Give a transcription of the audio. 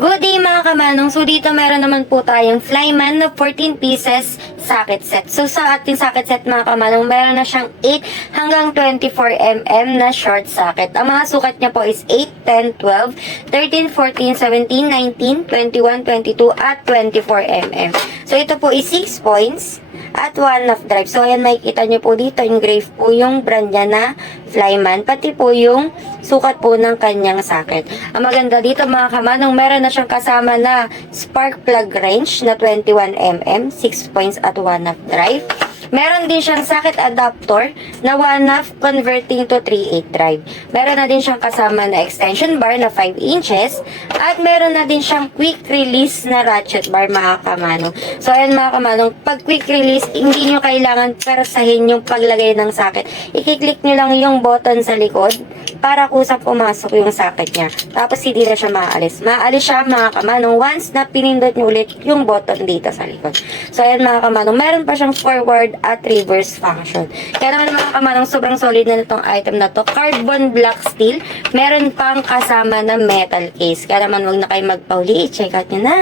Good day mga kamanong. So dito meron naman po tayong Flyman na 14 pieces socket set. So sa ating socket set mga kamanong, meron na siyang 8 hanggang 24mm na short socket. Ang mga sukat niya po is 8, 10, 12, 13, 14, 17, 19, 21, 22 at 24mm. So ito po is 6 points at 1 of drive. So ayan, makikita nyo po dito, engraved po yung brand niya na Flyman, pati po yung sukat po ng kanyang socket. Ang maganda dito mga kamanong, meron na siyang kasama na spark plug range na 21mm, 6 points at 1 of drive. Meron din siyang socket adapter na 1/2 converting to 3/8 drive. Meron na din siyang kasama na extension bar na 5 inches. At meron na din siyang quick release na ratchet bar mga kamanong. So ayan mga kamanong, pag quick release, hindi nyo kailangan persahin yung paglagay ng socket. I-click nyo lang yung button sa likod para kusang pumasok yung socket niya. Tapos hindi na siya maaalis. Maaalis siya mga kamanong once na pinindot nyo ulit yung button dito sa likod. So ayan mga kamanong, meron pa siyang forward at reverse function. Kaya naman mga kamanong, sobrang solid na itong item na to. Carbon black steel. Meron pang kasama na metal case. Kaya naman, huwag na kayo magpauli. I-check out nyo na.